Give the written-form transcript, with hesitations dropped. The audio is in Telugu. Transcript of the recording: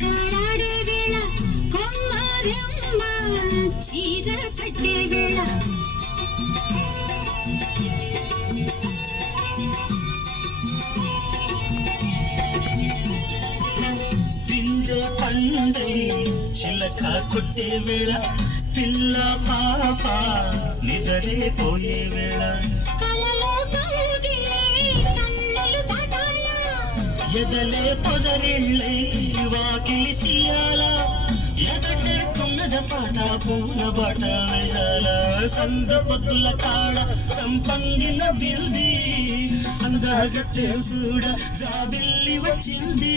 కాలాడే వేళ కొమ్మరమ్మ చీర కట్టే వేళ పిందె పండై చిలక కొట్టే వేళ పిల్ల పాప నిద్రే పోయే వేళ ఎదలే పొదరిళ్ళై వాకిలి తీయాల ఎదటే తుమ్మెద పాట పూల బాట వేయాల సంద పొద్దుల కాడ సంపంగిన బిల్ది అందగతే చూడ జాబిల్లి వచ్చింది.